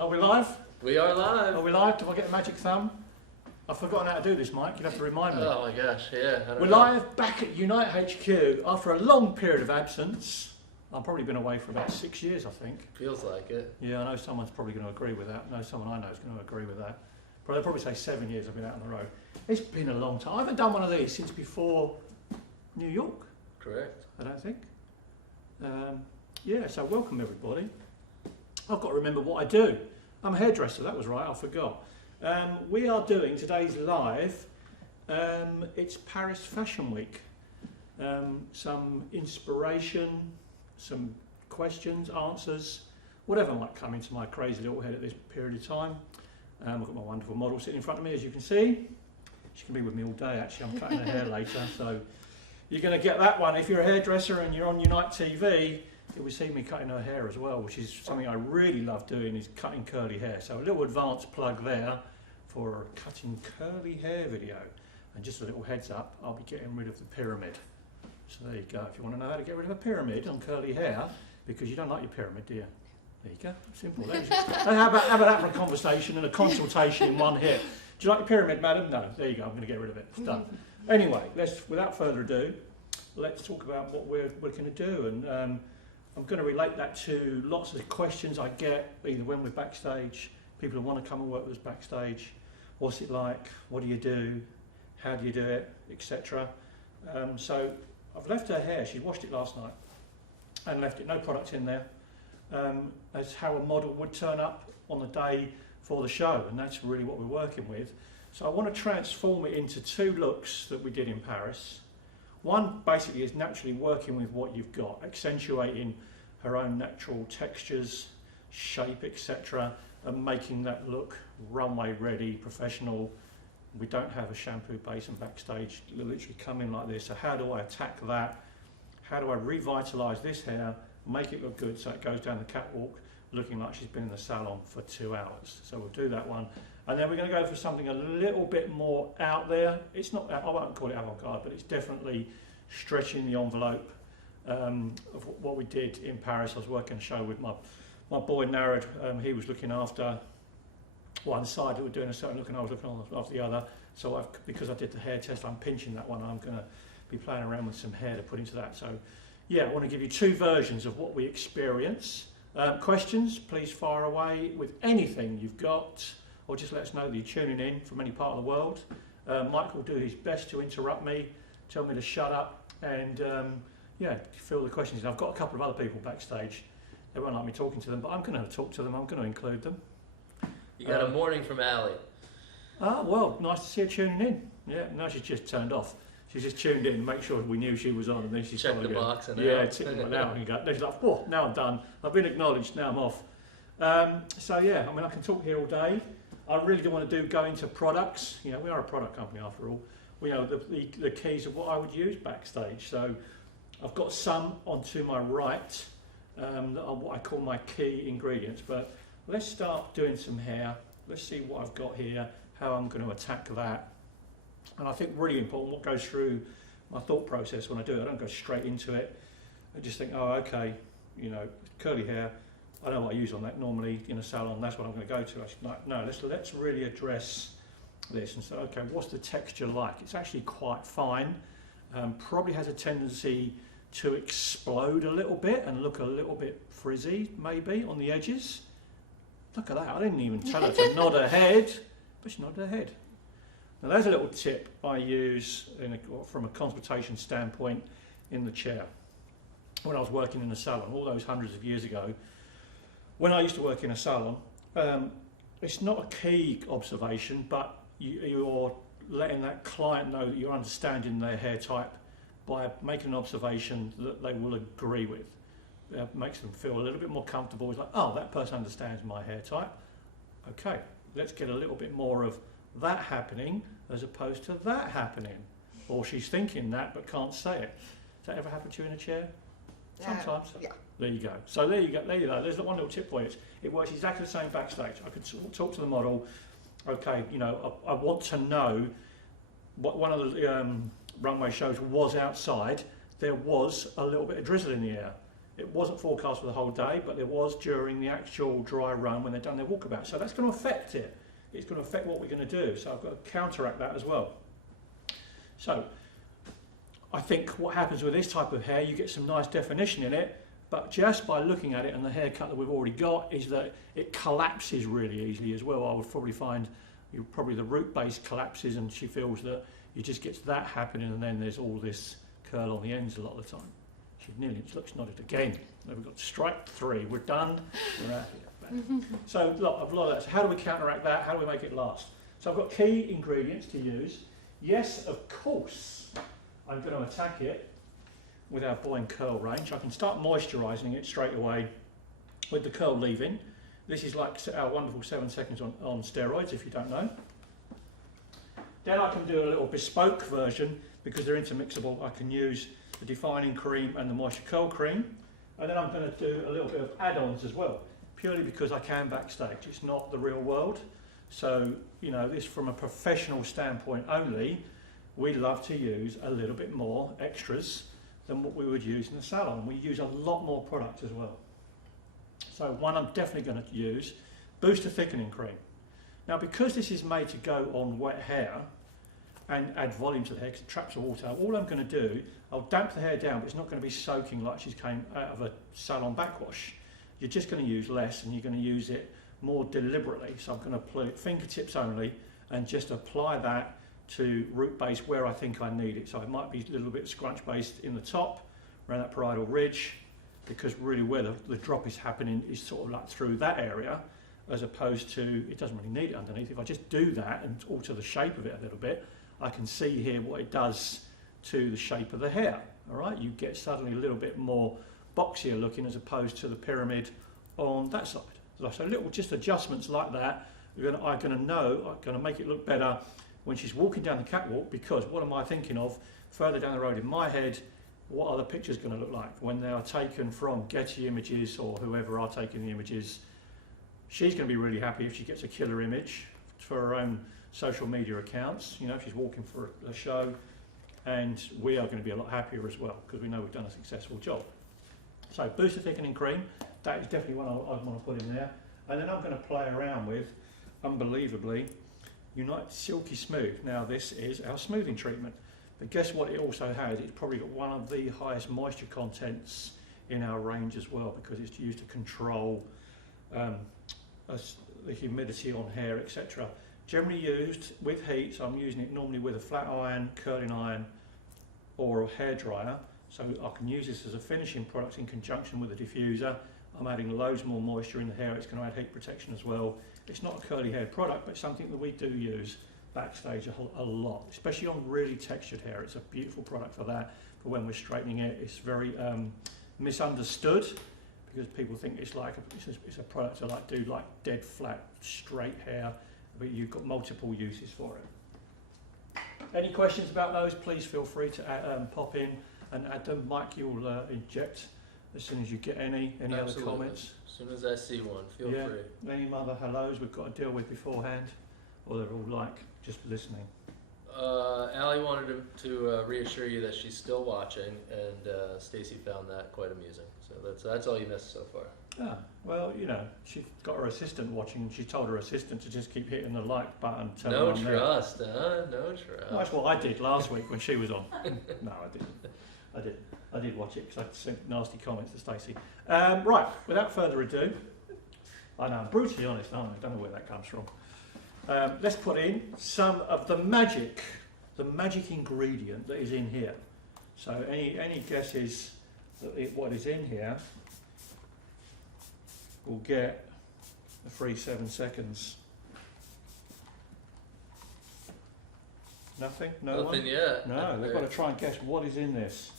Are we live? We are live. Are we live? Do I get a magic thumb? I've forgotten how to do this, Mike. You'll have to remind me. Oh my gosh, yeah. We're live back at Unite HQ after a long period of absence. I've probably been away for about 6 years, I think. Feels like it. Yeah, I know someone's probably going to agree with that. I know someone I know is going to agree with that. But they'll probably say 7 years I've been out on the road. It's been a long time. I haven't done one of these since before New York. Correct. I don't think. Yeah, so welcome everybody. I've got to remember what I do. I'm a hairdresser, that was right, I forgot. We are doing today's live. It's Paris Fashion Week. Some inspiration, some questions, answers, whatever might come into my crazy little head at this period of time. I've got my wonderful model sitting in front of me, as you can see. She can be with me all day, actually. I'm cutting her hair later, so you're going to get that one. If you're a hairdresser and you're on Unite TV, you'll be seeing me cutting her hair as well, which is something I really love doing, is cutting curly hair. So a little advance plug there for a cutting curly hair video. And just a little heads up, I'll be getting rid of the pyramid. So there you go. If you want to know how to get rid of a pyramid on curly hair, because you don't like your pyramid, do you? There you go. Simple. How about that for a conversation and a consultation in one hit? Do you like your pyramid, madam? No. There you go. I'm going to get rid of it. It's done. Anyway, without further ado, let's talk about what we're going to do. And I'm going to relate that to lots of questions I get, either when we're backstage, people who want to come and work with us backstage. What's it like? What do you do? How do you do it? Etc. So I've left her hair. She washed it last night and left it, no product in there. As how a model would turn up on the day for the show, and that's really what we're working with. So I want to transform it into two looks that we did in Paris. One basically is naturally working with what you've got, accentuating her own natural textures, shape, etc., and making that look runway ready, professional. We don't have a shampoo basin backstage, they literally come in like this. So how do I attack that? How do I revitalise this hair, make it look good so it goes down the catwalk looking like she's been in the salon for 2 hours? So we'll do that one. And then we're going to go for something a little bit more out there. It's not, I won't call it avant-garde, but it's definitely stretching the envelope of what we did in Paris. I was working a show with my boy Narad. He was looking after one side, who were doing a certain look, and I was looking after the other. So because I did the hair test, I'm pinching that one. I'm going to be playing around with some hair to put into that. So yeah, I want to give you two versions of what we experience. Questions, please fire away with anything you've got, or just let us know that you're tuning in from any part of the world. Mike will do his best to interrupt me, tell me to shut up, and yeah, fill the questions in. I've got a couple of other people backstage. They won't like me talking to them, but I'm going to talk to them. I'm going to include them. You got a morning from Allie. Ah, well, nice to see her tuning in. Yeah, no, she's just turned off. She's just tuned in to make sure we knew she was on, and then she's checked the box and yeah, ticked it out and go. Then she's like, oh, now I'm done. I've been acknowledged. Now I'm off. So yeah, I mean, I can talk here all day. I really do want to go into products. You know, we are a product company after all. We know the keys of what I would use backstage. So I've got some onto my right that are what I call my key ingredients. But let's start doing some hair. Let's see what I've got here, how I'm going to attack that. And I think really important what goes through my thought process when I do it. I don't go straight into it. I just think, oh, okay, you know, curly hair, I know what I use on that normally in a salon, that's what I'm going to go to. I should, like, no, let's really address this and say, okay, what's the texture like? It's actually quite fine. Probably has a tendency to explode a little bit and look a little bit frizzy, maybe, on the edges. Look at that, I didn't even tell her to nod her head, but she nodded her head. Now there's a little tip I use from a consultation standpoint in the chair. When I was working in a salon, all those hundreds of years ago, when I used to work in a salon, it's not a key observation, but you're letting that client know that you're understanding their hair type by making an observation that they will agree with. It makes them feel a little bit more comfortable. It's like, oh, that person understands my hair type. Okay, let's get a little bit more of that happening as opposed to that happening. Or she's thinking that but can't say it. Does that ever happen to you in a chair? Sometimes. Yeah. There you go. So there you go. There's one little tip for you. It works exactly the same backstage. I could talk to the model. Okay, you know, I want to know what one of the runway shows was outside. There was a little bit of drizzle in the air. It wasn't forecast for the whole day, but it was during the actual dry run when they've done their walkabout. So that's going to affect it. It's going to affect what we're going to do. So I've got to counteract that as well. So I think what happens with this type of hair, you get some nice definition in it, but just by looking at it and the haircut that we've already got is that it collapses really easily as well. I would probably find probably the root base collapses and she feels that it just gets that happening and then there's all this curl on the ends a lot of the time. She nearly looks nodded again. Now we've got strike 3. We're done. We're out here. So look, I've lost that. So how do we counteract that? How do we make it last? So I've got key ingredients to use. Yes, of course, I'm going to attack it with our Boy and Curl range. I can start moisturising it straight away with the curl leave-in. This is like our wonderful 7 seconds on steroids, if you don't know. Then I can do a little bespoke version because they're intermixable. I can use the defining cream and the moisture curl cream, and then I'm going to do a little bit of add-ons as well, purely because I can backstage. It's not the real world, so you know, this from a professional standpoint only, we love to use a little bit more extras than what we would use in the salon. We use a lot more product as well. So one I'm definitely going to use, booster thickening cream. Now because this is made to go on wet hair and add volume to the hair because it traps the water, all I'm going to do, I'll damp the hair down, but it's not going to be soaking like she's came out of a salon backwash. You're just going to use less and you're going to use it more deliberately. So I'm going to apply it fingertips only and just apply that to root base where I think I need it. So it might be a little bit scrunch based in the top, around that parietal ridge, because really where the drop is happening is sort of like through that area, as opposed to, it doesn't really need it underneath. If I just do that and alter the shape of it a little bit, I can see here what it does to the shape of the hair. All right, you get suddenly a little bit more boxier looking as opposed to the pyramid on that side. So little just adjustments like that, I'm going to make it look better when she's walking down the catwalk, because what am I thinking of further down the road in my head? What are the pictures going to look like when they are taken from Getty Images or whoever are taking the images? She's going to be really happy if she gets a killer image for her own social media accounts. You know, she's walking for a show, and we are going to be a lot happier as well because we know we've done a successful job. So booster thickening cream, that is definitely one I'd want to put in there. And then I'm going to play around with, unbelievably, Unite Silky Smooth. Now this is our smoothing treatment, but guess what it also has? It's probably got one of the highest moisture contents in our range as well, because it's used to control the humidity on hair, etc. Generally used with heat, so I'm using it normally with a flat iron, curling iron or a hairdryer. So I can use this as a finishing product in conjunction with a diffuser. I'm adding loads more moisture in the hair. It's going to add heat protection as well. It's not a curly haired product, but something that we do use backstage a lot, especially on really textured hair. It's a beautiful product for that. For when we're straightening it, it's very misunderstood because people think it's like it's a product to like do like dead flat straight hair, but you've got multiple uses for it. Any questions about those? Please feel free to pop in and add them. Mike, you'll inject as soon as you get any Absolutely. other comments. As soon as I see one, feel free. Any other hellos we've got to deal with beforehand, or they're all like just listening? Allie wanted to reassure you that she's still watching, and Stacy found that quite amusing. So that's all you missed so far. Ah, well, you know, she's got her assistant watching, and she told her assistant to just keep hitting the like button. No trust, huh? No trust. Well, that's what I did last week when she was on. No, I didn't. I did watch it because I sent nasty comments to Stacey. Right, without further ado, I know I'm brutally honest, aren't I? I don't know where that comes from. Let's put in some of the magic ingredient that is in here. So any guesses that what is in here will get a free 7 seconds. Nothing? No Nothing one? yet. No, they've got to try and guess what is in this.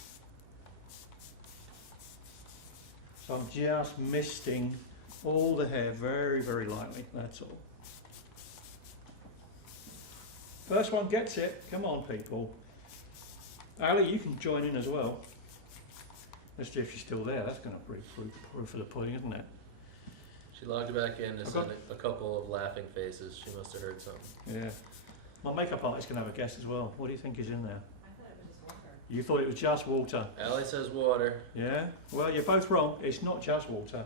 So I'm just misting all the hair very, very lightly, that's all. First one gets it. Come on, people. Ali, you can join in as well. Let's see if she's still there. That's going to be proof of the pudding, isn't it? She logged back in to send a couple of laughing faces. She must have heard something. Yeah. My makeup artist can have a guess as well. What do you think is in there? I thought it was just water. You thought it was just water. Ali says water. Yeah? Well, you're both wrong. It's not just water.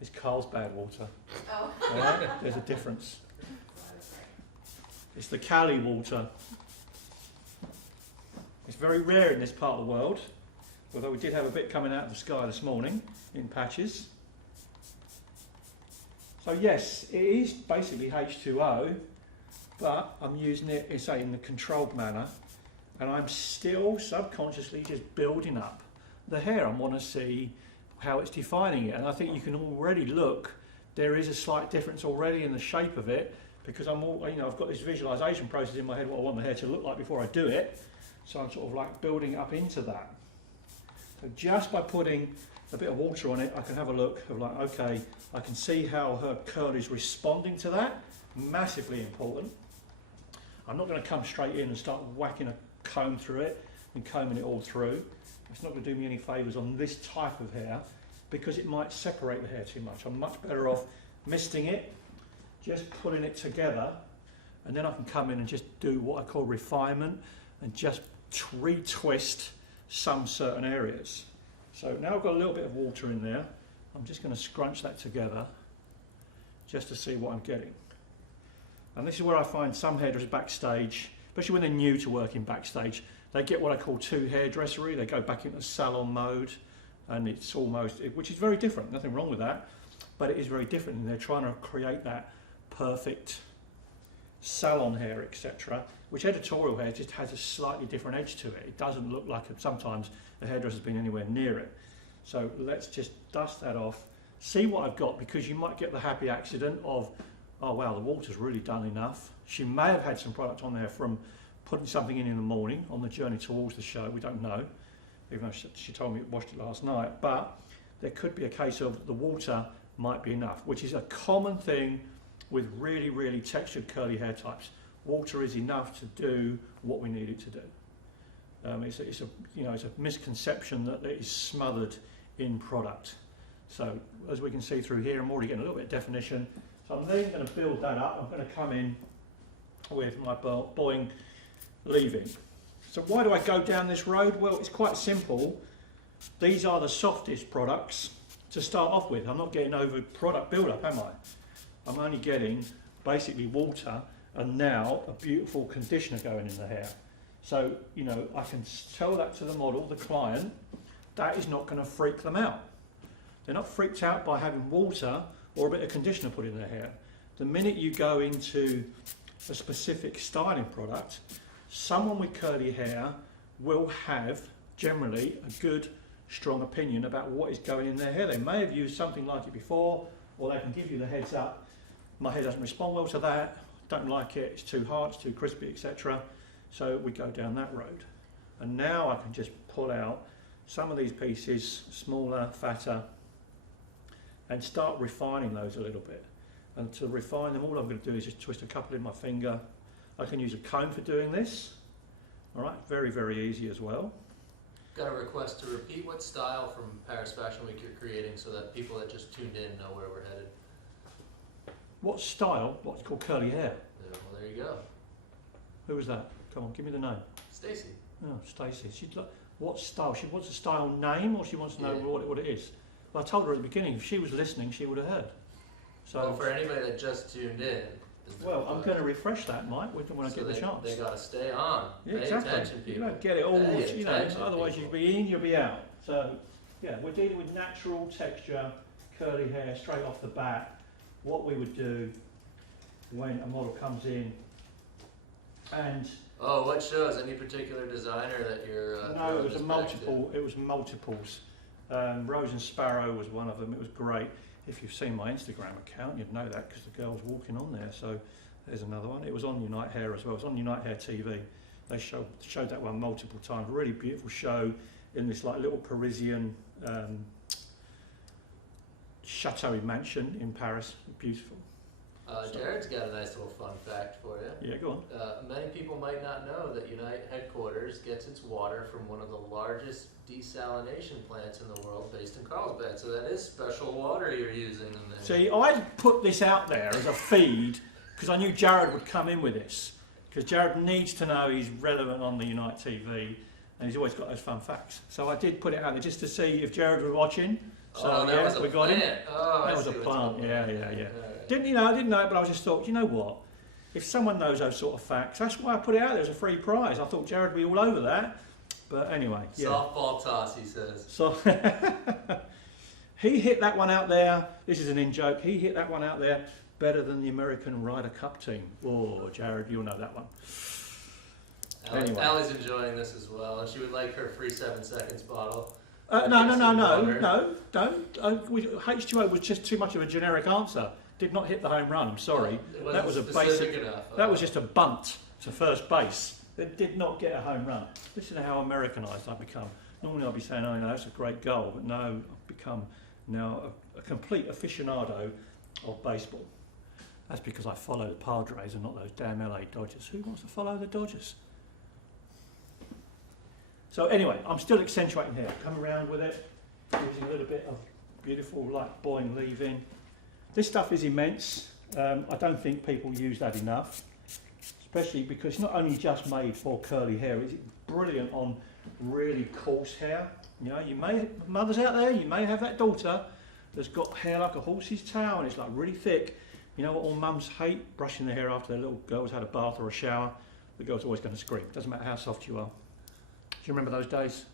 It's Carlsbad water. Oh. All right? There's a difference. It's the Cali water. It's very rare in this part of the world, although we did have a bit coming out of the sky this morning in patches. So yes, it is basically H2O, but I'm using it, say, in the controlled manner, and I'm still subconsciously just building up the hair. I want to see how it's defining it, and I think you can already look, there is a slight difference already in the shape of it, because I've got this visualization process in my head what I want the hair to look like before I do it, so I'm sort of like building up into that. So just by putting a bit of water on it, I can have a look of like, okay, I can see how her curl is responding to that. Massively important. I'm not going to come straight in and start whacking a comb through it and combing it all through. It's not going to do me any favours on this type of hair because it might separate the hair too much. I'm much better off misting it, just putting it together, and then I can come in and just do what I call refinement and just retwist some certain areas. So now I've got a little bit of water in there. I'm just going to scrunch that together just to see what I'm getting. And this is where I find some hairdressers backstage, especially when they're new to working backstage, they get what I call too hairdressery. They go back into salon mode, and it's almost, which is very different, nothing wrong with that, but it is very different, and they're trying to create that perfect salon hair, etc., which editorial hair just has a slightly different edge to it. It doesn't look like sometimes a hairdresser's been anywhere near it. So let's just dust that off, see what I've got, because you might get the happy accident of, oh wow, the water's really done enough. She may have had some product on there from putting something in the morning on the journey towards the show, we don't know, even though she told me it washed it last night, but there could be a case of the water might be enough, which is a common thing with really, really textured curly hair types. Water is enough to do what we need it to do. It's a misconception that it is smothered in product. So as we can see through here, I'm already getting a little bit of definition. So I'm then going to build that up. I'm going to come in with my boing leaving. So why do I go down this road? Well, it's quite simple. These are the softest products to start off with. I'm not getting over product build-up, am I? I'm only getting basically water and now a beautiful conditioner going in the hair. So, I can tell that to the model, the client, that is not going to freak them out. They're not freaked out by having water or a bit of conditioner put in their hair. The minute you go into a specific styling product, someone with curly hair will have generally a good, strong opinion about what is going in their hair. They may have used something like it before, or they can give you the heads up. My hair doesn't respond well to that, don't like it, it's too hard, it's too crispy, etc. So we go down that road. And now I can just pull out some of these pieces, smaller, fatter, and start refining those a little bit. And to refine them, all I'm going to do is just twist a couple in my finger. I can use a comb for doing this. All right, very, very easy as well. Got a request to repeat what style from Paris Fashion Week you're creating so that people that just tuned in know where we're headed. What style? What's called curly hair? Yeah, well, there you go. Who was that? Come on, give me the name. Stacy. Oh, Stacey. She'd like, what style? She wants a style name, or she wants to know Yeah. what it is? Well, I told her at the beginning, if she was listening, she would have heard. So, Well, for anybody that just tuned in. well, I'm going to refresh that, Mike, when I get the chance. They got to stay on. Yeah, Pay exactly. attention, You people. don't get it all, Pay attention, otherwise people. you'll be in, you'll be out. So, yeah, we're dealing with natural texture, curly hair straight off the bat. What we would do when a model comes in and Oh, what shows? Any particular designer that you're no, it was this a back to? multiple. It was multiples. Rose and Sparrow was one of them. It was great. If you've seen my Instagram account, you'd know that because the girl's walking on there. So there's another one. It was on Unite Hair as well. It was on Unite Hair TV. They showed that one multiple times. A really beautiful show in this like little Parisian chateau mansion in Paris. Beautiful. Jared's got a nice little fun fact for you. Yeah, go on. Many people might not know that Unite headquarters gets its water from one of the largest desalination plants in the world based in Carlsbad. So that is special water you're using in there. See, I put this out there as a feed because I knew Jared would come in with this. Because Jared needs to know he's relevant on the Unite TV. and he's always got those fun facts. So I did put it out there just to see if Jared was watching. So oh, that yeah, was a we got him. plant. Oh, That I was a see what's plant. going Yeah, on. yeah, yeah. Alright. Didn't you know? I didn't know it, but I just thought, you know what? If someone knows those sort of facts, that's why I put it out there as a free prize. I thought Jared would be all over that. But anyway, yeah. Softball toss, he says. So he hit that one out there. This is an in-joke. He hit that one out there better than the American Ryder Cup team. Oh, Jared, you'll know that one. Anyway. Allie's enjoying this as well, and she would like her free 7 seconds bottle. No, don't. H2O was just too much of a generic answer. Did not hit the home run. I'm sorry. That was a basic. Enough. That was just a bunt to first base. It did not get a home run. This is how Americanised I've become. Normally I'd be saying, oh, no, that's a great goal, but no, I've become now a complete aficionado of baseball. That's because I follow the Padres and not those damn LA Dodgers. Who wants to follow the Dodgers? So anyway, I'm still accentuating here. Come around with it, using a little bit of beautiful light boying leave-in. This stuff is immense. I don't think people use that enough, especially because it's not only just made for curly hair, it's brilliant on really coarse hair. You know, you may, mothers out there, you may have that daughter that's got hair like a horse's tail and it's like really thick. You know what all mums hate? Brushing their hair after their little girl's had a bath or a shower. The girl's always going to scream. Doesn't matter how soft you are. Do you remember those days?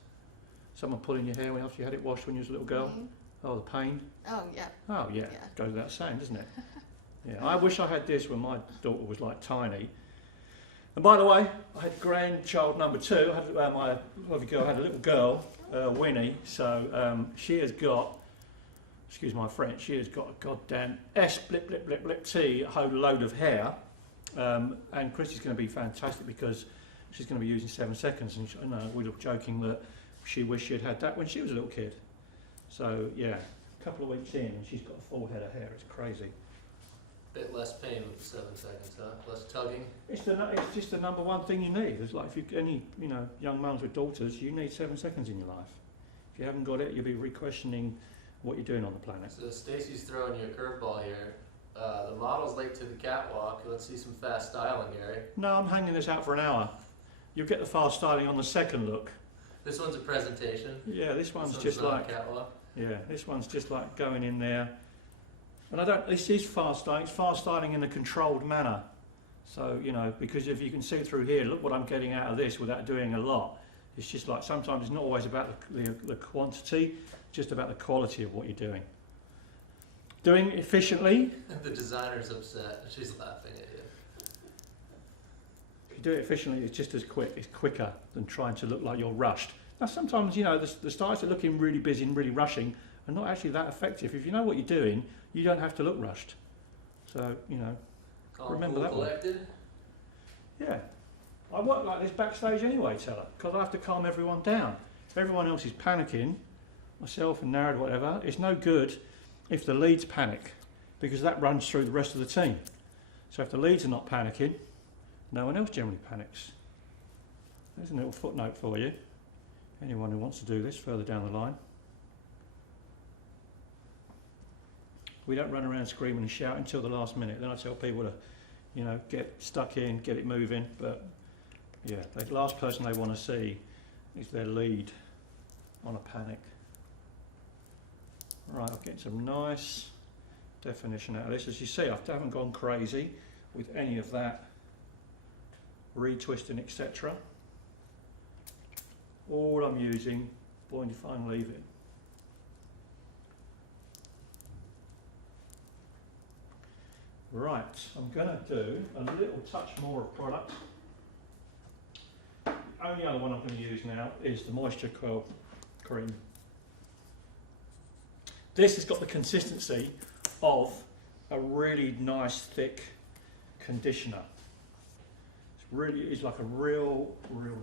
Someone pulling your hair after you had it washed when you was a little girl? Mm-hmm. Oh, the pain. Oh, yeah. Oh, yeah. Yeah. Goes without saying, doesn't it? Yeah. I wish I had this when my daughter was like tiny. And by the way, I had grandchild number 2. I had, my lovely girl had a little girl, Winnie. So she has got, excuse my French, she has got a goddamn S-blip-blip-blip-blip-T, a whole load of hair. And Chrissy's going to be fantastic because she's going to be using 7 seconds. And you know, we were joking that she wished she had had that when she was a little kid. So yeah, a couple of weeks in and she's got a full head of hair. It's crazy. Bit less pain with the 7 seconds, huh? Less tugging. It's just the number one thing you need. It's like if you any young mums with daughters, you need 7 seconds in your life. If you haven't got it, you'll be re-questioning what you're doing on the planet. So Stacey's throwing you a curveball here. The model's late to the catwalk. Let's see some fast styling, Gary. No, I'm hanging this out for an hour. You'll get the fast styling on the second look. This one's a presentation. Yeah, this one's This just not like a catwalk. yeah, this one's just like going in there. And I don't. This is fast styling. It's fast styling in a controlled manner. So you know, because if you can see through here, look what I'm getting out of this without doing a lot. It's just like sometimes it's not always about the quantity, just about the quality of what you're doing. Doing efficiently. The designer's upset. She's laughing at you. If you do it efficiently, it's just as quick. It's quicker than trying to look like you're rushed. Now sometimes the stylists are looking really busy and really rushing and not actually that effective. If you know what you're doing, you don't have to look rushed. So remember that one. Collected. Yeah, I work like this backstage anyway, Teller, because I have to calm everyone down. If everyone else is panicking, myself and Narad, whatever, it's no good if the leads panic, because that runs through the rest of the team. So if the leads are not panicking, no one else generally panics. There's a little footnote for you. Anyone who wants to do this further down the line. We don't run around screaming and shouting until the last minute. Then I tell people to, get stuck in, get it moving. But yeah, the last person they want to see is their lead on a panic. Right, I'm getting some nice definition out of this. As you see, I haven't gone crazy with any of that retwisting, etc. All I'm using, boy, define, leave it. Right, I'm going to do a little touch more of product. The only other one I'm going to use now is the Moisture Quell cream. This has got the consistency of a really nice thick conditioner. It's like a real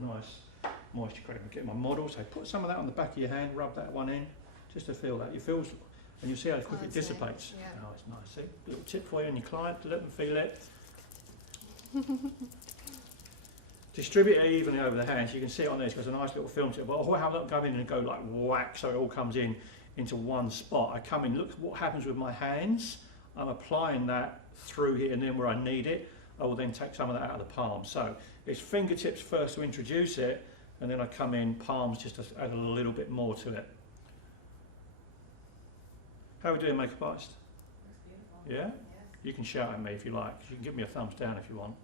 nice moisture cream. I get my model, so put some of that on the back of your hand, rub that one in, just to feel that. You feel, and you'll see how quick it dissipates. Yeah. Oh, it's nice. See? Little tip for you and your client, let them feel it. Distribute it evenly over the hands. You can see it on there, it's got a nice little film tip. But I'll have that go in and go like whack, so it all comes in into one spot. I come in, look what happens with my hands. I'm applying that through here, and then where I need it, I will then take some of that out of the palm. So it's fingertips first to introduce it, and then I come in palms just to add a little bit more to it. How are we doing, makeup artist? Looks beautiful. Yeah? Yes. You can shout at me if you like. You can give me a thumbs down if you want.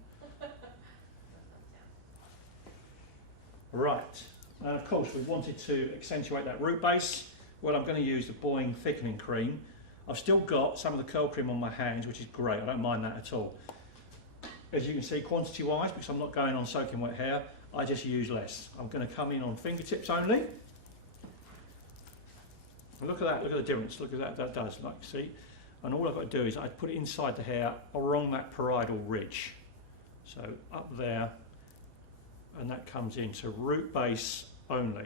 Right, and of course we wanted to accentuate that root base. Well, I'm going to use the Boying thickening cream. I've still got some of the curl cream on my hands, which is great. I don't mind that at all. As you can see, quantity wise, because I'm not going on soaking wet hair, I just use less. I'm going to come in on fingertips only. And look at that, look at the difference, look at that does, like, see? And all I've got to do is I put it inside the hair along that parietal ridge. So up there, and that comes into root base only,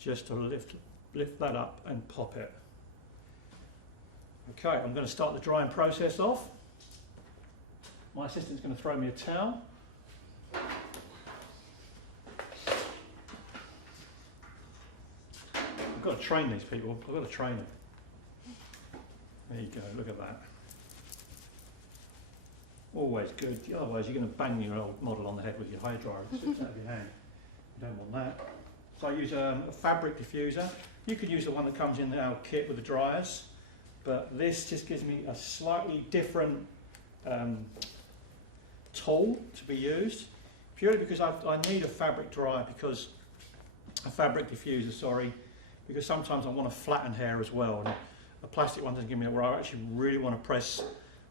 just to lift that up and pop it. Okay, I'm going to start the drying process off. My assistant's going to throw me a towel. I've got to train these people, I've got to train them. There you go, look at that. Always good, otherwise you're going to bang your old model on the head with your hairdryer and slips out of your hand. You don't want that. So I use a fabric diffuser. You could use the one that comes in our kit with the dryers, but this just gives me a slightly different tool to be used, purely because I need a fabric dryer, because a fabric diffuser, sorry, because sometimes I want to flatten hair as well, and a plastic one doesn't give me that, where I actually really want to press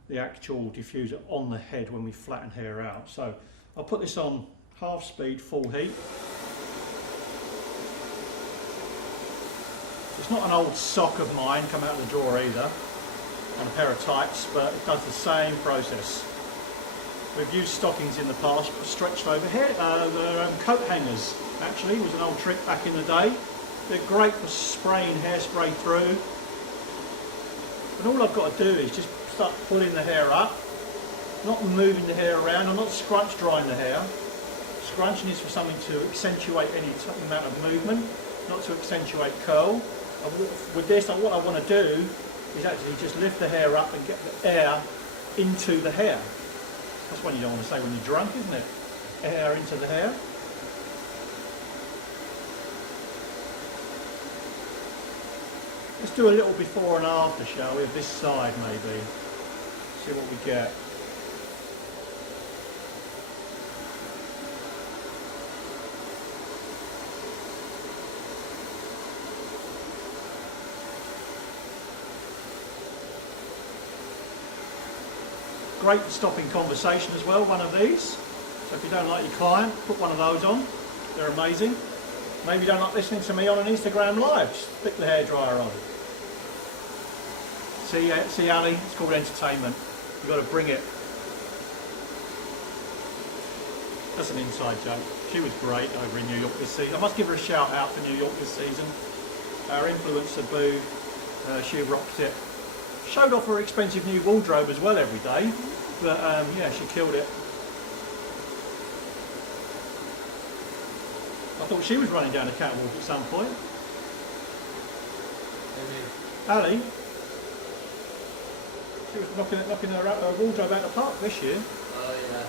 the actual diffuser on the head when we flatten hair out. So I'll put this on half speed, full heat. It's not an old sock of mine come out of the drawer either, and a pair of tights, but it does the same process. We've used stockings in the past, but stretched over here. Coat hangers actually was an old trick back in the day. They're great for spraying hairspray through. And all I've got to do is just start pulling the hair up, not moving the hair around. I'm not scrunch drying the hair. Scrunching is for something to accentuate any amount of movement, not to accentuate curl. With this, what I want to do is actually just lift the hair up and get the air into the hair. That's what you don't want to say when you're drunk, isn't it? Air into the hair. Let's do a little before and after, shall we, of this side maybe. See what we get. Great for stopping conversation as well, one of these. So if you don't like your client, put one of those on. They're amazing. Maybe you don't like listening to me on an Instagram live, stick the hairdryer on. See Ali, it's called entertainment. You've got to bring it. That's an inside joke. She was great over in New York this season. I must give her a shout out for New York this season. Our influencer Boo, she rocked it. Showed off her expensive new wardrobe as well every day, but yeah, she killed it. I thought she was running down the catwalk at some point. Ali, she was knocking her wardrobe out of the park this year. Oh yeah,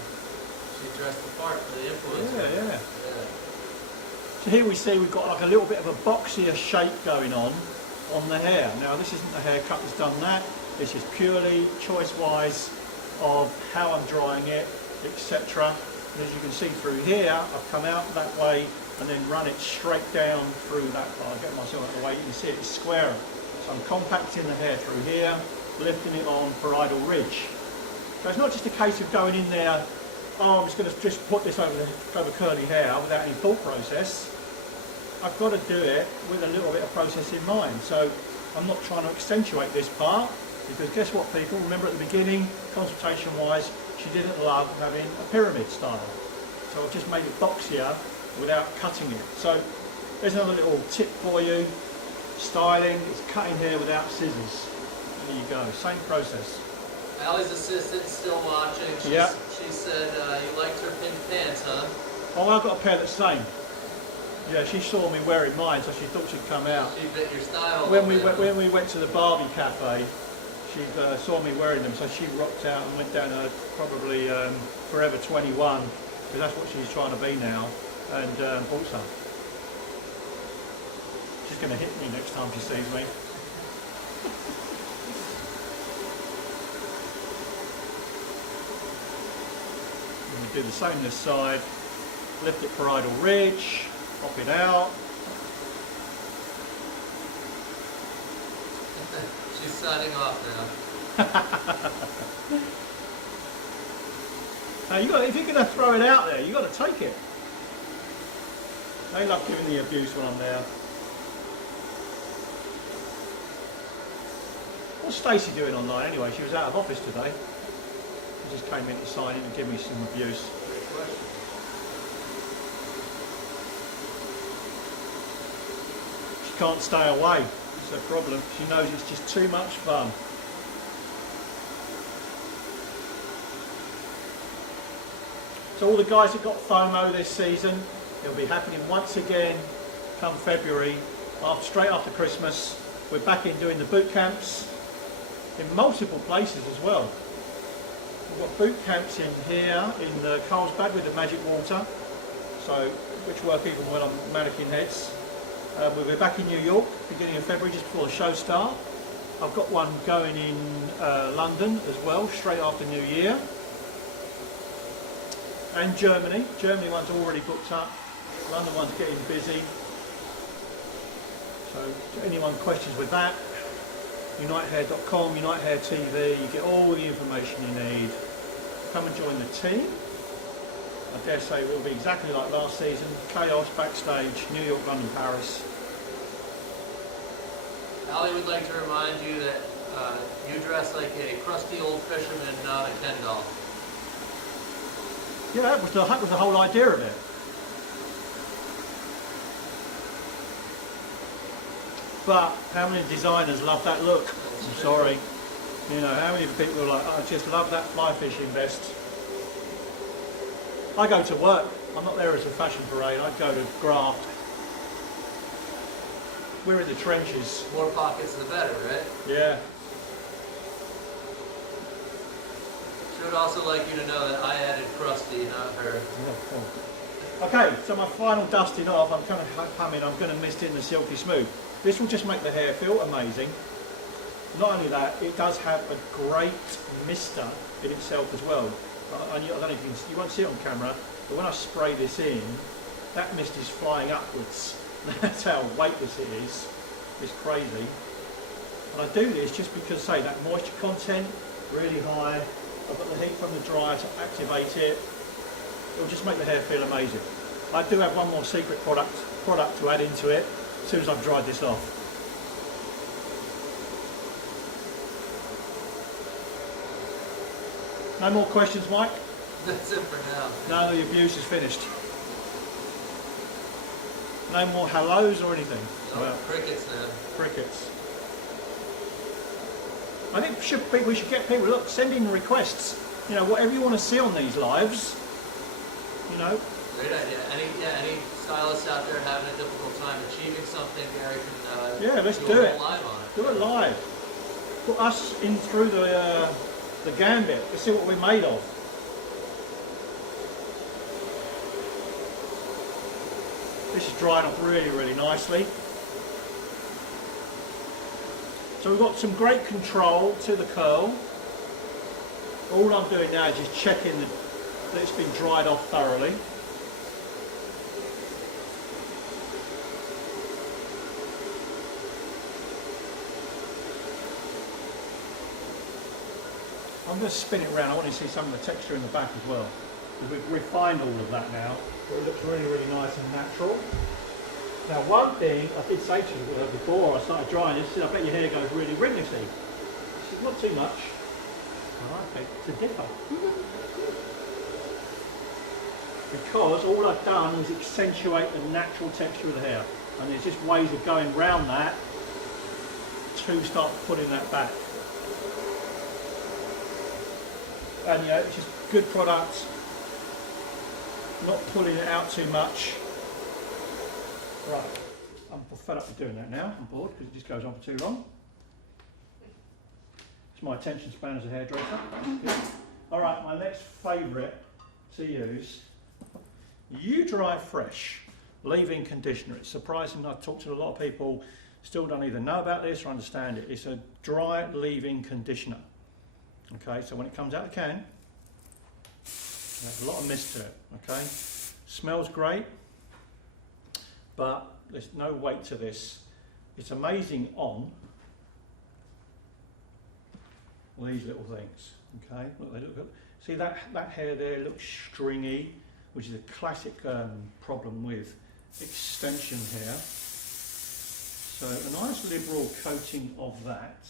she dressed the part for the influencer. Yeah. So here we see we've got like a little bit of a boxier shape going on the hair. Now this isn't the haircut that's done that. This is purely choice-wise of how I'm drying it, etc. And as you can see through here, I've come out that way and then run it straight down through that part. I'll get myself out of the way. You can see it's square. So I'm compacting the hair through here, lifting it on parietal ridge. So it's not just a case of going in there, oh, I'm just going to just put this over curly hair without any thought process. I've got to do it with a little bit of process in mind. So I'm not trying to accentuate this part, because guess what, people? Remember at the beginning, consultation-wise, she didn't love having a pyramid style. So I've just made it boxier without cutting it. So there's another little tip for you. Styling is cutting hair without scissors. There you go, same process. Allie's assistant still watching. She said you liked her pink pants, huh? Oh, I've got a pair that's the same. Yeah, she saw me wearing mine, so she thought she'd come out. She fit your style. When we went to the Barbie cafe, she saw me wearing them, so she rocked out and went down to probably Forever 21, because that's what she's trying to be now, and bought some. She's going to hit me next time she sees me. And we do the same this side. Lift it for idle ridge, pop it out. She's signing off now. Now if you're going to throw it out there, you've got to take it. They love giving the abuse when I'm there. What's Stacey doing online anyway? She was out of office today. She just came in to sign in and give me some abuse. Great question. She can't stay away. It's her problem. She knows it's just too much fun. So all the guys that got FOMO this season, it'll be happening once again come February, straight after Christmas. We're back in doing the boot camps in multiple places as well. We've got boot camps in here in Carlsbad with the magic water, so which work even when I'm mannequin heads. We'll be back in New York beginning of February, just before the show start. I've got one going in London as well, straight after New Year. And Germany. Germany one's already booked up. London one's getting busy. So anyone questions with that, unitehair.com, Unite Hair TV, you get all the information you need. Come and join the team. I dare say it will be exactly like last season. Chaos backstage, New York, London, Paris. Ali would like to remind you that you dress like a crusty old fisherman, not a Ken doll. Yeah, that was the whole idea of it. But how many designers love that look? I'm sorry. You know, how many people are like, I just love that fly fishing vest. I go to work. I'm not there as a fashion parade. I go to graft. We're in the trenches. More pockets the better, right? Yeah. She would also like you to know that I added crusty, not her. Okay, so my final dusting off, I'm I'm going to mist in the Silky Smooth. This will just make the hair feel amazing. Not only that, it does have a great mister in itself as well. I don't know if you won't see it on camera, but when I spray this in, that mist is flying upwards. That's how weightless it is. It's crazy. And I do this just because, say, that moisture content, really high. I've got the heat from the dryer to activate it. It'll just make the hair feel amazing. I do have one more secret product to add into it as soon as I've dried this off. No more questions, Mike? That's it for now. No, the abuse is finished. No more hellos or anything? No, well, crickets now. Crickets. I think we should get people, look, send in requests. You know, whatever you want to see on these lives, you know. Great idea. Any stylists out there having a difficult time achieving something, Gary can yeah, let's do it. Live on it. Do it live. Put us in through the gambit. Let's see what we're made of. This is drying up really, really nicely. So we've got some great control to the curl. All I'm doing now is just checking that it's been dried off thoroughly. I'm going to spin it around. I want to see some of the texture in the back as well. Because we've refined all of that now. So it looks really, really nice and natural. Now one thing I did say to you before I started drying this, I bet your hair goes really wrinkly. This is not too much. Okay, to differ. Because all I've done is accentuate the natural texture of the hair. And there's just ways of going around that to start putting that back. And yeah, it's just good product, not pulling it out too much. Right, I'm fed up with doing that now. I'm bored because it just goes on for too long. It's my attention span as a hairdresser. All right, my next favourite to use, You Dry Fresh. leave-in conditioner. It's surprising, I've talked to a lot of people, still don't either know about this or understand it. It's a dry leave-in conditioner. Okay, so when it comes out of the can, there's a lot of mist to it, okay? Smells great, but there's no weight to this. It's amazing on these little things, okay? Look, they look good. See that hair there looks stringy, which is a classic problem with extension hair. So a nice liberal coating of that,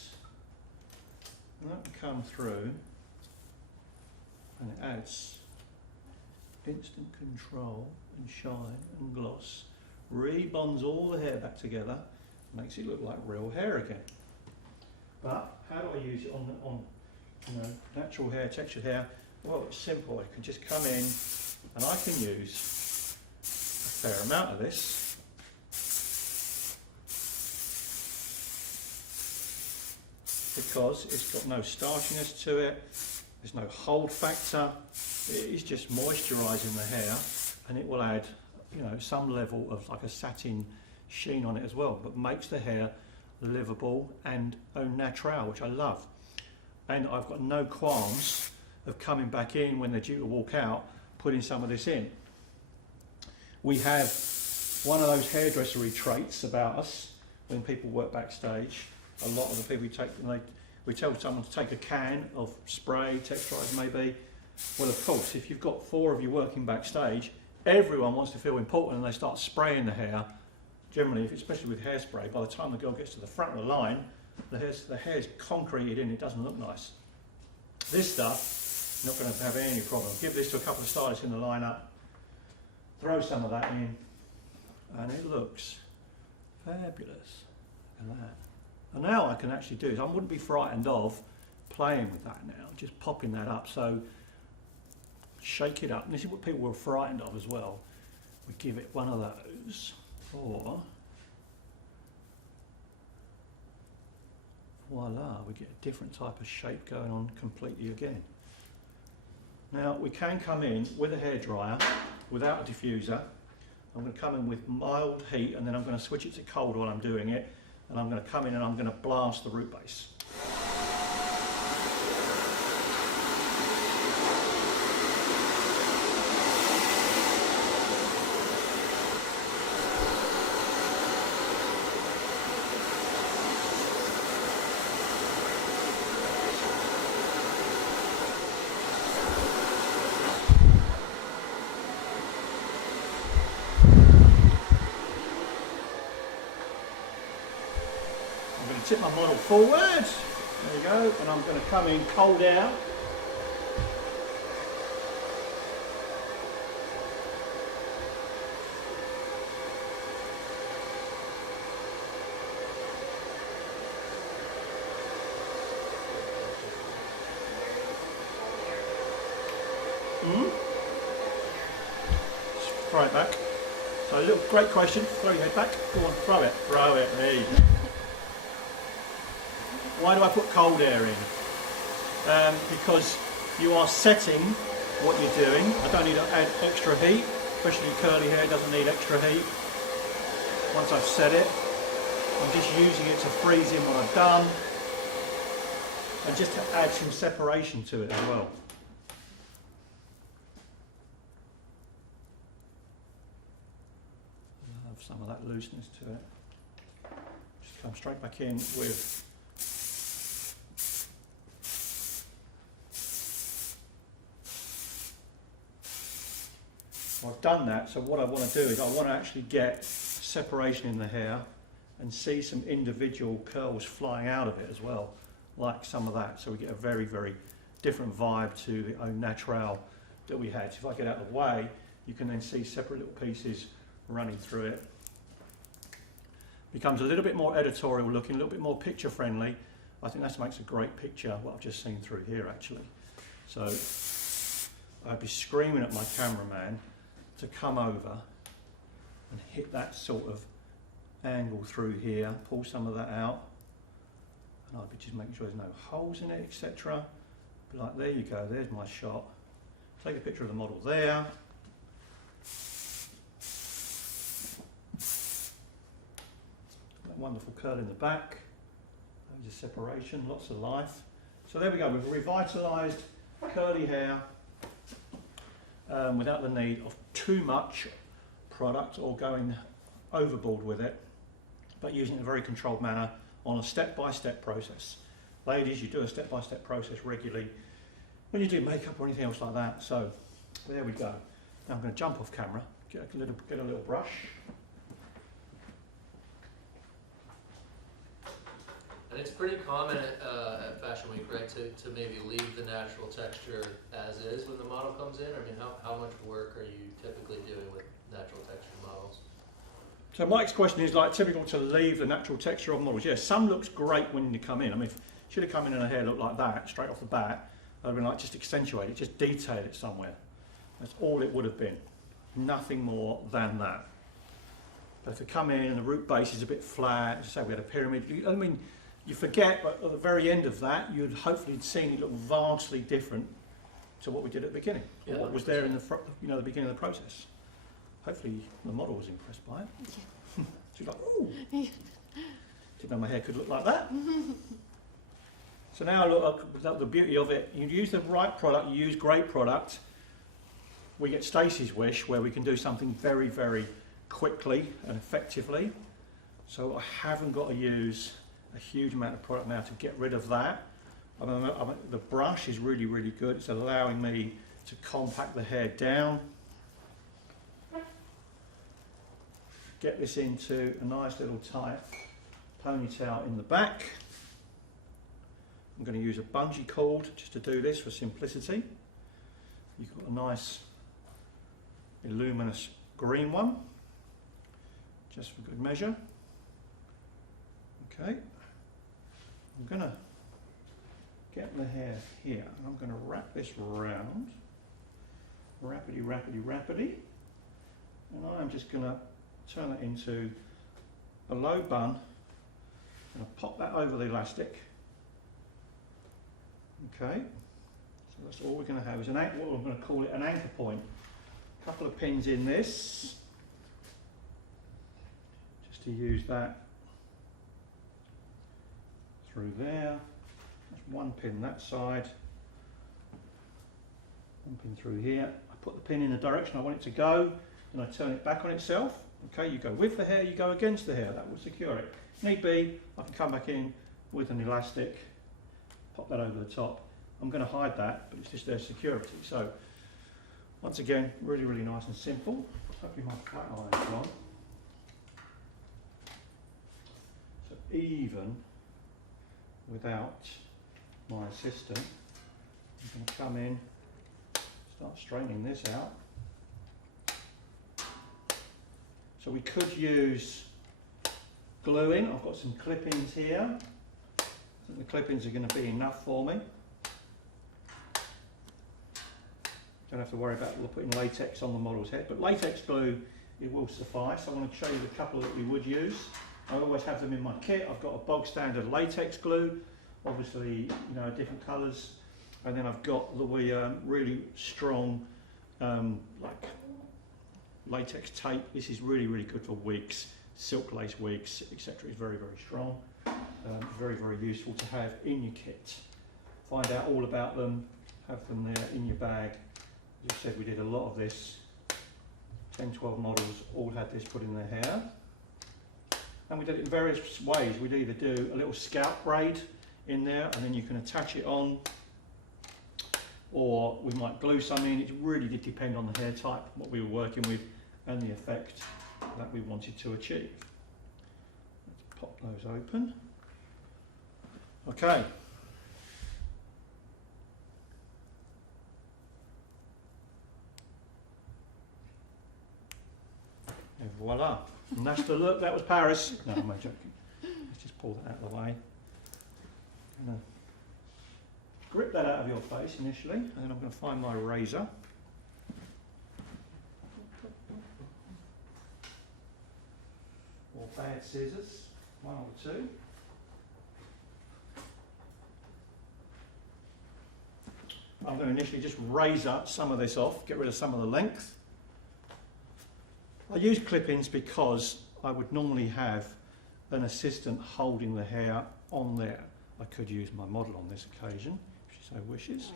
and that will come through, and it adds instant control and shine and gloss. Rebonds all the hair back together, makes it look like real hair again. But how do I use it on natural hair, textured hair? Well, it's simple. I can just come in and I can use a fair amount of this. Because it's got no starchiness to it, there's no hold factor, it is just moisturising the hair, and it will add, some level of like a satin sheen on it as well, but makes the hair livable and au naturel, which I love. And I've got no qualms of coming back in when they're due to walk out, putting some of this in. We have one of those hairdressery traits about us when people work backstage. A lot of the people we tell someone to take a can of spray, texturise maybe. Well, of course, if you've got 4 of you working backstage, everyone wants to feel important and they start spraying the hair. Generally, especially with hairspray, by the time the girl gets to the front of the line, the hair's concreted in, it doesn't look nice. This stuff, not going to have any problem. Give this to a couple of stylists in the lineup, throw some of that in, and it looks fabulous. Look at that. And now I can actually do this. I wouldn't be frightened of playing with that now, just popping that up. So shake it up. And this is what people were frightened of as well. We give it one of those, or voila, we get a different type of shape going on completely again. Now we can come in with a hairdryer without a diffuser. I'm going to come in with mild heat, and then I'm going to switch it to cold while I'm doing it. And I'm going to come in and I'm going to blast the root base. Tip my model forward, there you go, and I'm going to come in cold out. Just throw it back. So a little great question, throw your head back, go on, throw it, there you go. Why do I put cold air in? Because you are setting what you're doing. I don't need to add extra heat, especially curly hair doesn't need extra heat. Once I've set it, I'm just using it to freeze in what I've done, and just to add some separation to it as well. I have some of that looseness to it. Just come straight back in with I've done that, so what I want to do is I want to actually get separation in the hair and see some individual curls flying out of it as well, like some of that, so we get a very, very different vibe to the au naturel that we had. So if I get out of the way, you can then see separate little pieces running through it. Becomes a little bit more editorial looking, a little bit more picture friendly. I think that makes a great picture, what I've just seen through here actually. So I'd be screaming at my cameraman to come over and hit that sort of angle through here, pull some of that out, and I'd be just making sure there's no holes in it, etc. Be like, there you go, there's my shot. Take a picture of the model there. wonderful curl in the back, loads of separation, lots of life. So there we go, we've revitalised curly hair without the need of too much product or going overboard with it, but using it in a very controlled manner on a step-by-step process. Ladies, you do a step-by-step process regularly when you do makeup or anything else like that. So there we go. Now I'm going to jump off camera, get a little brush. And it's pretty common at Fashion Week, right, to maybe leave the natural texture as is when the model comes in? I mean, how much work are you typically doing with natural texture models? So Mike's question is like typical to leave the natural texture of models. Yes, some looks great when you come in. I mean, if she'd have come in and her hair looked like that straight off the bat, I'd have been like, just accentuate it, just detail it somewhere. That's all it would have been. Nothing more than that. But if you come in and the root base is a bit flat, as I say, we had a pyramid, I mean, you forget, but at the very end of that, you'd hopefully seen it look vastly different to what we did at the beginning, or what was there in the the beginning of the process. Hopefully, the model was impressed by it. Yeah. She's like, "Ooh, didn't know my hair could look like that." So now look, the beauty of it. You use the right product. You use great product. We get Stacey's wish, where we can do something very, very quickly and effectively. So I haven't got to use a huge amount of product now to get rid of that. The brush is really, really good. It's allowing me to compact the hair down. Get this into a nice little tight ponytail in the back. I'm going to use a bungee cord just to do this for simplicity. You've got a nice luminous green one, just for good measure. Okay. I'm going to get the hair here and I'm going to wrap this round, rapidly, and I'm just going to turn it into a low bun and pop that over the elastic. Okay, so that's all we're going to have is what I'm going to call it an anchor point. A couple of pins in this, just to use that through there. That's one pin that side, one pin through here. I put the pin in the direction I want it to go and I turn it back on itself. Okay, you go with the hair, you go against the hair, that will secure it. Need be, I can come back in with an elastic, pop that over the top. I'm going to hide that, but it's just their security. So once again, really, really nice and simple. Hopefully my flat iron is on. So even without my assistant, I'm going to come in, start straightening this out. So we could use gluing. I've got some clip-ins here. I think the clip-ins are going to be enough for me. Don't have to worry about putting latex on the model's head, but latex glue, it will suffice. I want to show you the couple that we would use. I always have them in my kit. I've got a bog standard latex glue, obviously, different colours, and then I've got the really strong like latex tape. This is really, really good for wigs, silk lace wigs, etc. It's very, very strong. Very, very useful to have in your kit. Find out all about them, have them there in your bag. As I said, we did a lot of this. 10, 12 models all had this put in their hair. And we did it in various ways. We'd either do a little scalp braid in there and then you can attach it on, or we might glue some in. It really did depend on the hair type, what we were working with, and the effect that we wanted to achieve. Let's pop those open. Okay. And voila. And that's the look. That was Paris. No, I'm joking. Let's just pull that out of the way. I'm going to grip that out of your face initially, and then I'm going to find my razor. Or bad scissors, one or two. I'm going to initially just razor some of this off, get rid of some of the length. I use clip-ins because I would normally have an assistant holding the hair on there. I could use my model on this occasion, if she so wishes.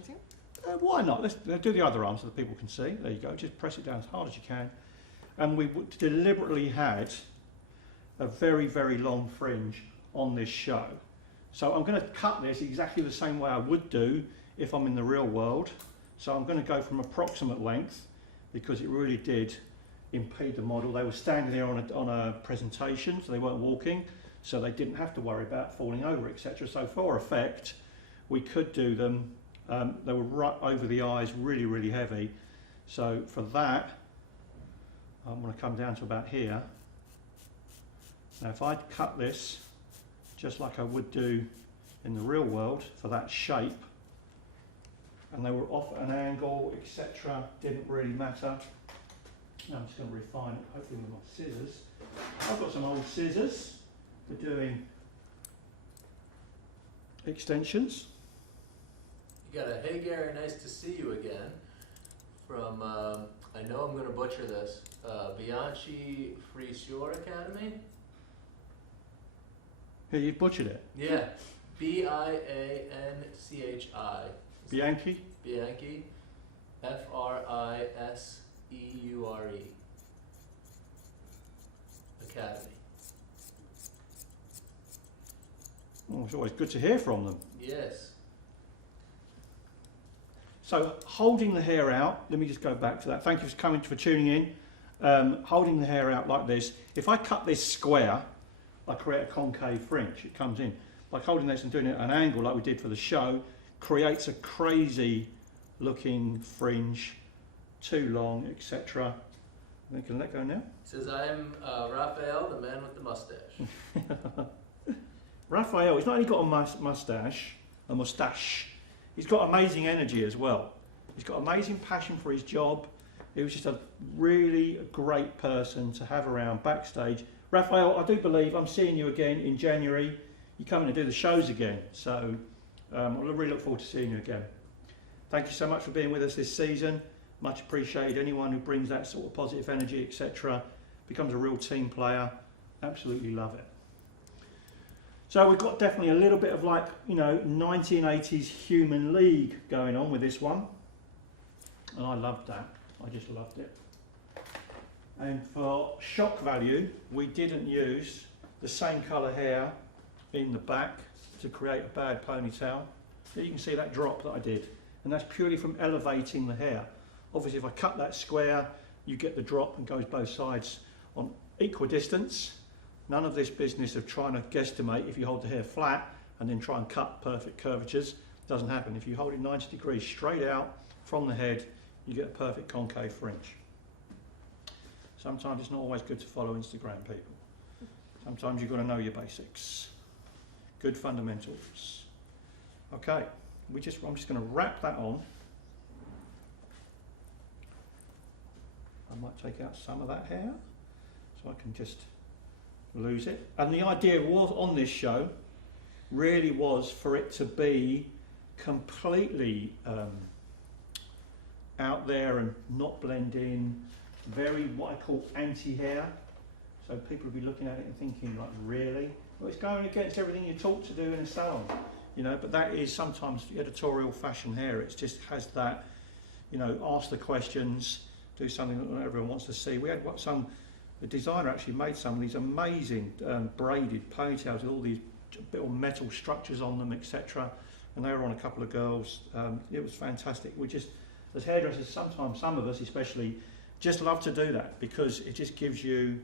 Why not? Let's do the other arm so that people can see. There you go. Just press it down as hard as you can. And we deliberately had a very, very long fringe on this show. So I'm going to cut this exactly the same way I would do if I'm in the real world. So I'm going to go from approximate length because it really did impede the model. They were standing there on a presentation, so they weren't walking, so they didn't have to worry about falling over, etc. So for effect, we could do them. They were right over the eyes, really, really heavy. So for that, I'm going to come down to about here. Now if I cut this just like I would do in the real world for that shape, and they were off at an angle, etc., didn't really matter. Now I'm just going to refine it, hopefully with my scissors. I've got some old scissors for doing extensions. You got a "Hey Gary, nice to see you again" from, I know I'm going to butcher this, Bianchi Friseur Academy? Here, you've butchered it. Yeah, B-I-A-N-C-H-I. Bianchi? Bianchi, F-R-I-S-E-U-R-E. Academy. Oh, it's always good to hear from them. Yes. So holding the hair out, let me just go back to that. Thank you for tuning in. Holding the hair out like this. If I cut this square, I create a concave fringe. It comes in. Like holding this and doing it at an angle like we did for the show, creates a crazy looking fringe, too long, etc. I can let go now. It says, I'm Raphael, the man with the mustache. Raphael, he's not only got a mustache, he's got amazing energy as well. He's got amazing passion for his job. He was just a really great person to have around backstage. Raphael, I do believe I'm seeing you again in January. You're coming to do the shows again, so I really look forward to seeing you again. Thank you so much for being with us this season. Much appreciated. Anyone who brings that sort of positive energy, etc., becomes a real team player. Absolutely love it. So we've got definitely a little bit of 1980s Human League going on with this one. And I loved that. I just loved it. And for shock value, we didn't use the same colour hair in the back to create a bad ponytail. Here you can see that drop that I did. And that's purely from elevating the hair. Obviously, if I cut that square, you get the drop and goes both sides on equidistance. None of this business of trying to guesstimate if you hold the hair flat and then try and cut perfect curvatures. Doesn't happen. If you hold it 90 degrees straight out from the head, you get a perfect concave fringe. Sometimes it's not always good to follow Instagram people. Sometimes you've got to know your basics. Good fundamentals. Okay, I'm just going to wrap that on. I might take out some of that hair so I can just lose it. And the idea was on this show really was for it to be completely out there and not blend in, very what I call anti-hair. So people will be looking at it and thinking, like, really? Well, it's going against everything you're taught to do in a salon, but that is sometimes editorial fashion hair. It just has that, ask the questions, do something that everyone wants to see. We had the designer actually made some of these amazing braided ponytails with all these little metal structures on them, etc. And they were on a couple of girls. It was fantastic. We just, as hairdressers, sometimes some of us especially, just love to do that because it just gives you,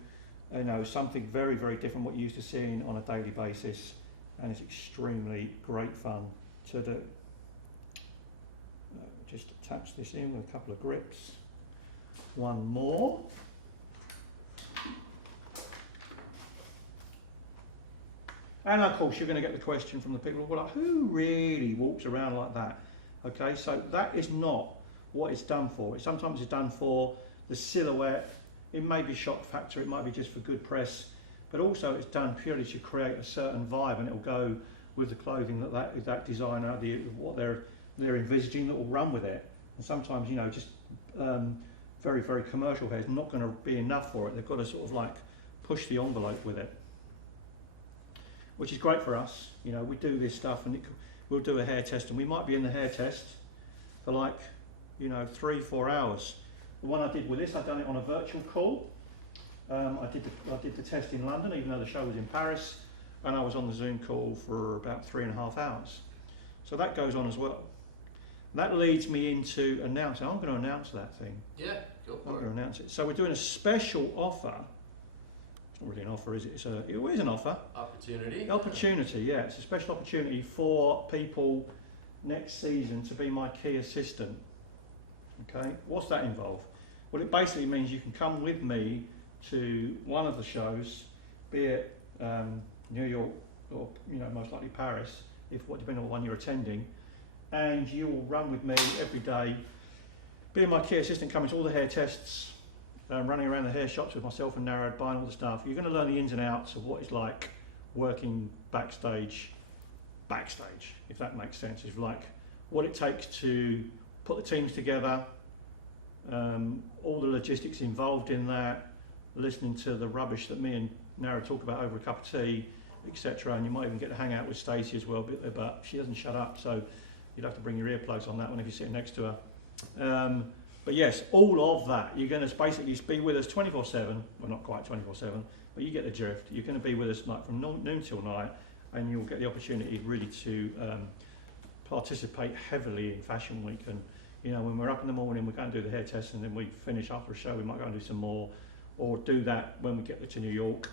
something very, very different what you're used to seeing on a daily basis, and it's extremely great fun to do. Just attach this in with a couple of grips. One more. And of course you're going to get the question from the people, well, who really walks around like that? Okay, so that is not what it's done for. Sometimes it's done for the silhouette. It may be shock factor, it might be just for good press, but also it's done purely to create a certain vibe, and it will go with the clothing that designer, what they're envisaging, that will run with it. And sometimes, just very, very commercial hair is not going to be enough for it. They've got to sort of push the envelope with it. which is great for us. You know, we do this stuff and we'll do a hair test and we might be in the hair test for like, you know, 3-4 hours. The one I did with this, I've done it on a virtual call. I did the test in London, even though the show was in Paris, and I was on the Zoom call for about 3.5 hours. So that goes on as well. That leads me into announcing. I'm going to announce that thing. Yeah, go for it. I'm going to announce it. So we're doing a special offer. It's not really an offer, is it? It is an offer. Opportunity. Opportunity, yeah. It's a special opportunity for people next season to be my key assistant. Okay, what's that involve? Well, it basically means you can come with me to one of the shows, be it New York or, you know, most likely Paris, depending on the one you're attending, and you will run with me every day, being my key assistant, coming to all the hair tests, running around the hair shops with myself and Narrowed, buying all the stuff. You're going to learn the ins and outs of what it's like working backstage, if that makes sense. It's like what it takes to put the teams together, all the logistics involved in that, listening to the rubbish that me and Nara talk about over a cup of tea, etc. And you might even get to hang out with Stacey as well, but she doesn't shut up, so you'd have to bring your earplugs on that one if you're sitting next to her. But yes, all of that, you're going to basically be with us 24/7, well not quite 24/7, but you get the drift. You're going to be with us like from noon till night, and you'll get the opportunity really to participate heavily in Fashion Week. And you know, when we're up in the morning, we go and do the hair test, and then we finish after a show, we might go and do some more, or do that when we get to New York,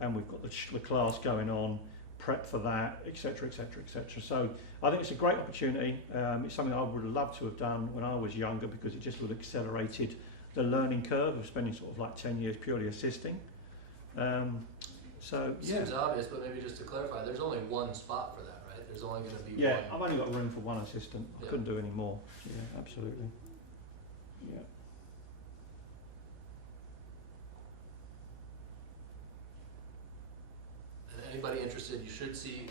and we've got the class going on, prep for that, etc., etc., etc. So I think it's a great opportunity. It's something I would have loved to have done when I was younger, because it just would have accelerated the learning curve of spending sort of like 10 years purely assisting. So yeah. Seems obvious, but maybe just to clarify, there's only one spot for that, right? There's only going to be Yeah, one. I've only got room for one assistant. I Yeah. couldn't do any more. Yeah, absolutely. Yeah. Anybody interested, you should see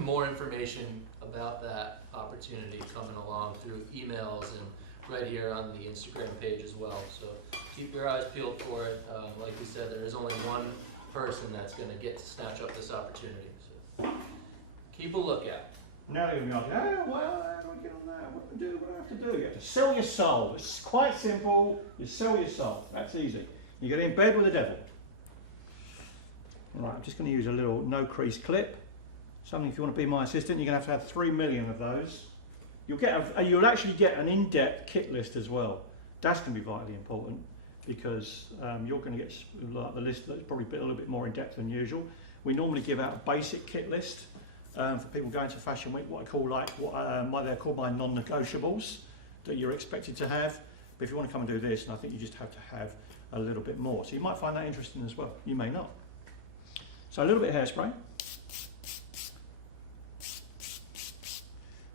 more information about that opportunity coming along through emails and right here on the Instagram page as well. So keep your eyes peeled for it. Like we said, there is only one person that's going to get to snatch up this opportunity. So keep a lookout. Now they're going to be asking, oh, well, how do I get on that? What do I do? What do I have to do? You have to sell your soul. It's quite simple. You sell your soul. That's easy. You get in bed with the devil. Right, I'm just going to use a little no crease clip. Something, if you want to be my assistant, you're going to have 3 million of those. You'll actually get an in-depth kit list as well. That's going to be vitally important, because you're going to get like the list that's probably a little bit more in depth than usual. We normally give out a basic kit list for people going to Fashion Week, what I call they're called my non-negotiables that you're expected to have. But if you want to come and do this, and I think you just have to have a little bit more. So you might find that interesting as well. You may not. So a little bit of hairspray.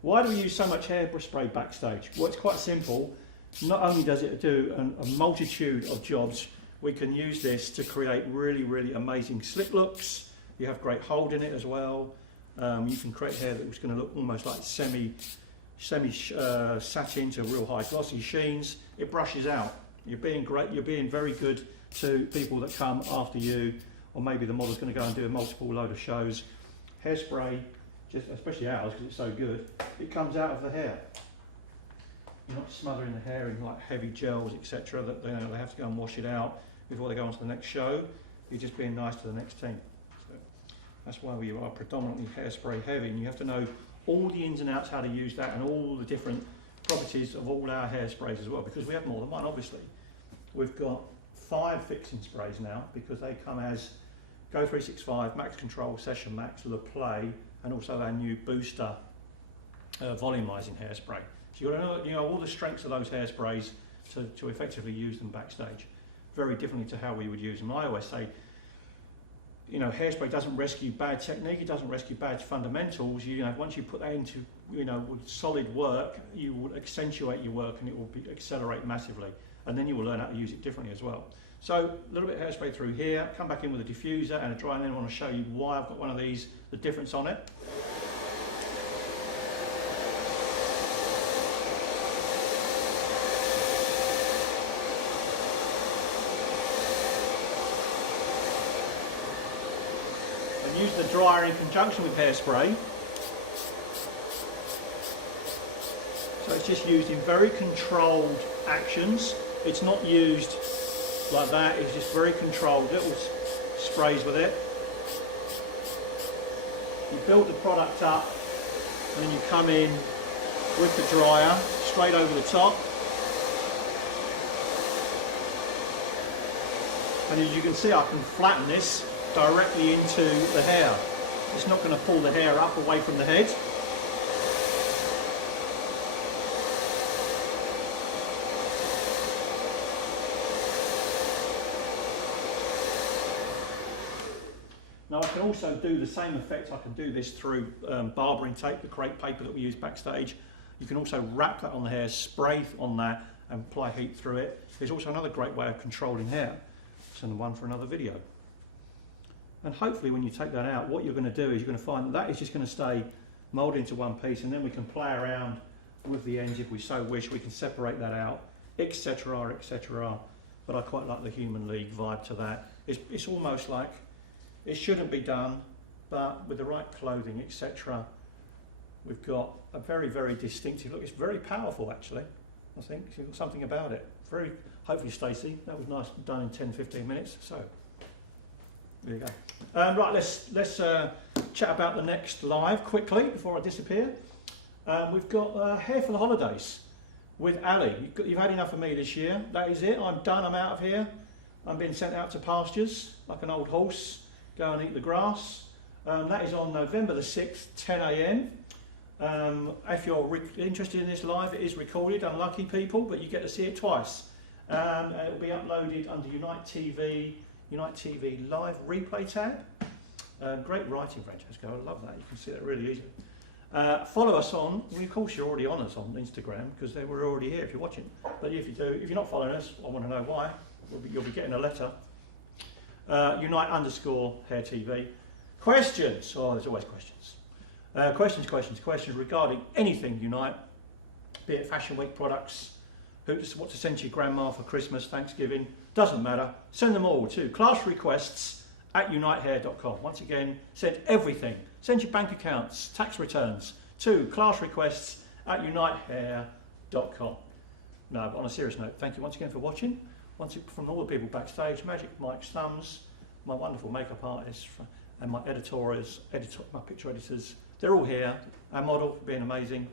Why do we use so much hairspray backstage? Well, it's quite simple. Not only does it do a multitude of jobs, we can use this to create really, really amazing slip looks. You have great hold in it as well. You can create hair that's going to look almost like semi satin to real high glossy sheens. It brushes out. You're being great. You're being very good to people that come after you, or maybe the model's going to go and do a multiple load of shows. Hairspray, especially ours because it's so good, it comes out of the hair. You're not smothering the hair in like heavy gels, etc. that they have to go and wash it out before they go on to the next show. You're just being nice to the next team. So that's why we are predominantly hairspray heavy, and you have to know all the ins and outs, how to use that, and all the different properties of all our hairsprays as well, because we have more than one, obviously. We've got 5 fixing sprays now, because they come as Go 365, Max Control, Session Max, RePlay, and also our new booster volumizing hairspray. So you've got to know all the strengths of those hairsprays to effectively use them backstage. Very differently to how we would use them. I always say, hairspray doesn't rescue bad technique, it doesn't rescue bad fundamentals. Once you put that into solid work, you will accentuate your work and it will accelerate massively, and then you will learn how to use it differently as well. So a little bit of hairspray through here, come back in with a diffuser and a dry, and then I want to show you why I've got one of these, the difference on it. And use the dryer in conjunction with hairspray. So it's just used in very controlled actions. It's not used like that, it's just very controlled, little sprays with it. You build the product up and then you come in with the dryer straight over the top. And as you can see, I can flatten this directly into the hair. It's not going to pull the hair up away from the head. Now I can also do the same effect. I can do this through barbering tape, the crepe paper that we use backstage. You can also wrap that on the hair, spray on that and apply heat through it. There's also another great way of controlling hair. And one for another video. And hopefully when you take that out, what you're going to do is you're going to find that that is just going to stay moulded into one piece, and then we can play around with the ends if we so wish. We can separate that out, etc, etc. But I quite like the Human League vibe to that. It's almost like it shouldn't be done, but with the right clothing, etc, we've got a very, very distinctive look. It's very powerful actually, I think. You've got something about it. Very. Hopefully, Stacey, that was nice, done in 10-15 minutes. So, there you go. Right, let's chat about the next live quickly before I disappear. We've got Hair for the Holidays with Ali. You've had enough of me this year. That is it. I'm done. I'm out of here. I'm being sent out to pastures like an old horse. Go and eat the grass. That is on November the 6th, 10 AM. If you're interested in this live, it is recorded. Unlucky people, but you get to see it twice. It will be uploaded under Unite TV Live Replay tab. Great writing, Francesco, I love that. You can see that really easily. Follow us on, well, of course you're already on us on Instagram because we're already here if you're watching. But if you're not following us, I want to know why. You'll be getting a letter. Unite_Hair TV. Questions, there's always questions. Questions regarding anything Unite, be it Fashion Week products, what to send to your grandma for Christmas, Thanksgiving, doesn't matter. Send them all to classrequests@unitehair.com. Once again, send everything. Send your bank accounts, tax returns to classrequests@unitehair.com. No, but on a serious note, thank you once again for watching. From all the people backstage, Magic Mike's Thumbs, my wonderful makeup artists, and my editors, my picture editors, they're all here. Our model for being amazing.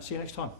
See you next time.